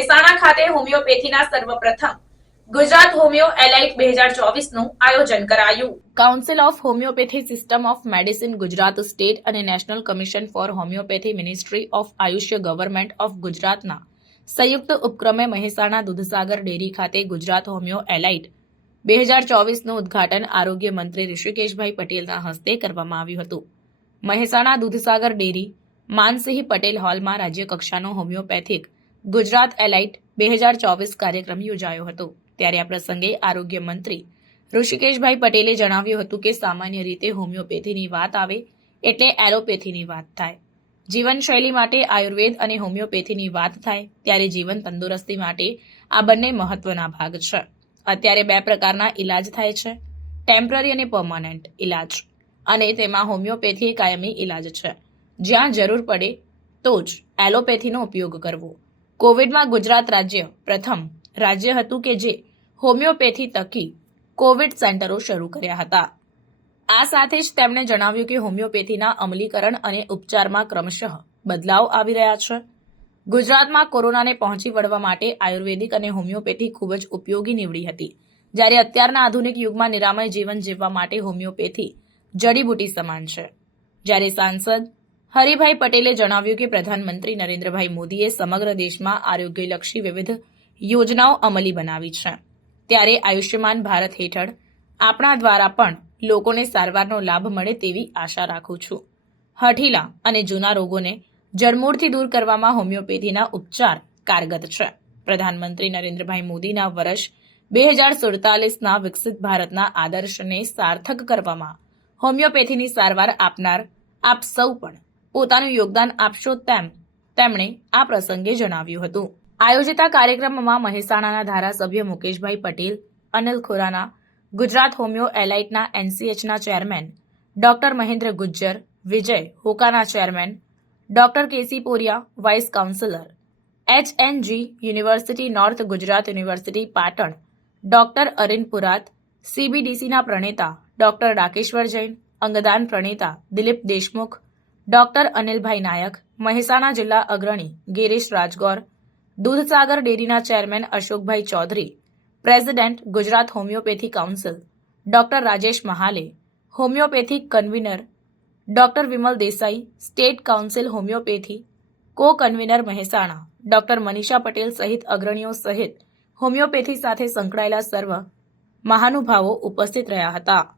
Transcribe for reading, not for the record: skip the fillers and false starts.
મહેસાણા ખાતે હોમિયોપેથીના સર્વપ્રથમ Gujarat homeo Alight 2024નું આયોજન કરાયું. Council of homeopathy system of medicine Gujarat state અને national commission for homeopathy ministry of Ayush government of ગુજરાતના સંયુક્ત ઉપક્રમે મહેસાણા દૂધસાગર ડેરી ખાતે ગુજરાત હોમિયો એલાઇટ 2024નું ઉદ્ઘાટન આરોગ્ય મંત્રી ઋષિકેશભાઈ પટેલના હસ્તે કરવામાં આવ્યું હતું. મહેસાણા દૂધસાગર ડેરી માનસિંહ પટેલ હોલમાં રાજ્યકક્ષાનો હોમિયોપેથિક ગુજરાત એલાઇટ 2024 કાર્યક્રમ યોજાયો હતો. ત્યારે આ પ્રસંગે આરોગ્ય મંત્રી ઋષિકેશભાઈ પટેલે જણાવ્યું હતું કે સામાન્ય રીતે હોમિયોપેથીની વાત આવે એટલે એલોપેથીની વાત થાય. જીવનશૈલી માટે આયુર્વેદ અને હોમિયોપેથીની વાત થાય ત્યારે જીવન તંદુરસ્તી માટે આ બંને મહત્વના ભાગ છે. અત્યારે બે પ્રકારના ઇલાજ થાય છે, ટેમ્પરરી અને પરમાનન્ટ ઇલાજ, અને તેમાં હોમિયોપેથી કાયમી ઇલાજ છે. જ્યાં જરૂર પડે તો જ એલોપેથીનો ઉપયોગ કરવો. કોવિડમાં ગુજરાત રાજ્ય પ્રથમ રાજ્ય હતું કે જે હોમિયોપેથી થકી કોવિડ સેન્ટરો શરૂ કર્યા હતા. આ સાથે જ તેમણે જણાવ્યું કે હોમિયોપેથીના અમલીકરણ અને ઉપચારમાં ક્રમશઃ બદલાવ આવી રહ્યા છે. ગુજરાતમાં કોરોનાને પહોંચી વળવા માટે આયુર્વેદિક અને હોમિયોપેથી ખૂબ જ ઉપયોગી નીવડી હતી. જ્યારે અત્યારના આધુનિક યુગમાં નિરામય જીવન જીવવા માટે હોમિયોપેથી જડીબુટી સમાન છે. જ્યારે સાંસદ હરિભાઈ પટેલે જણાવ્યું કે પ્રધાનમંત્રી નરેન્દ્રભાઈ મોદીએ સમગ્ર દેશમાં આરોગ્યલક્ષી વિવિધ યોજનાઓ અમલી બનાવી છે. ત્યારે આયુષ્યમાન ભારત હેઠળ આપણા દ્વારા પણ લોકોને સારવારનો લાભ મળે તેવી આશા રાખું છું. હઠીલા અને જૂના રોગોને જડમૂળથી દૂર કરવામાં હોમિયોપેથીના ઉપચાર કારગત છે. પ્રધાનમંત્રી નરેન્દ્રભાઈ મોદીના વર્ષ 2047ના વિકસિત ભારતના આદર્શને સાર્થક કરવામાં હોમિયોપેથીની સારવાર આપનાર આપ સૌ પણ પોતાનું યોગદાન આપશો તેમ તેમણે આ પ્રસંગે જણાવ્યું હતું. આયોજિત આ કાર્યક્રમમાં મહેસાણાના ધારાસભ્ય મુકેશભાઈ પટેલ, અનિલ ખુરાના, ગુજરાત હોમિયો એલાઇટના એનસીએચના ચેરમેન ડોક્ટર મહેન્દ્ર ગુજ્જર, વિજય હોકાના chairman doctor KC Poriya, vice councillor HNG university north Gujarat university Patan doctor Arin Purat, CBDCના પ્રણેતા ડોક્ટર ડાકેશ્વર જૈન, અંગદાન પ્રણેતા દિલીપ દેશમુખ, ડોક્ટર અનિલભાઈ નાયક, મહેસાણા જિલ્લા અગ્રણી ગિરીશ રાજગોર, દૂધસાગર ડેરીના chairman Ashokbhai Chaudhari, president Gujarat homeopathy council doctor Rajesh Mahale, homeopathic convener doctor Vimal Desai, state council homeopathy કો કન્વીનર મહેસાણા ડોક્ટર મનીષા પટેલ સહિત અગ્રણીઓ સહિત હોમિયોપેથી સાથે સંકળાયેલા સર્વ મહાનુભાવો ઉપસ્થિત રહ્યા હતા.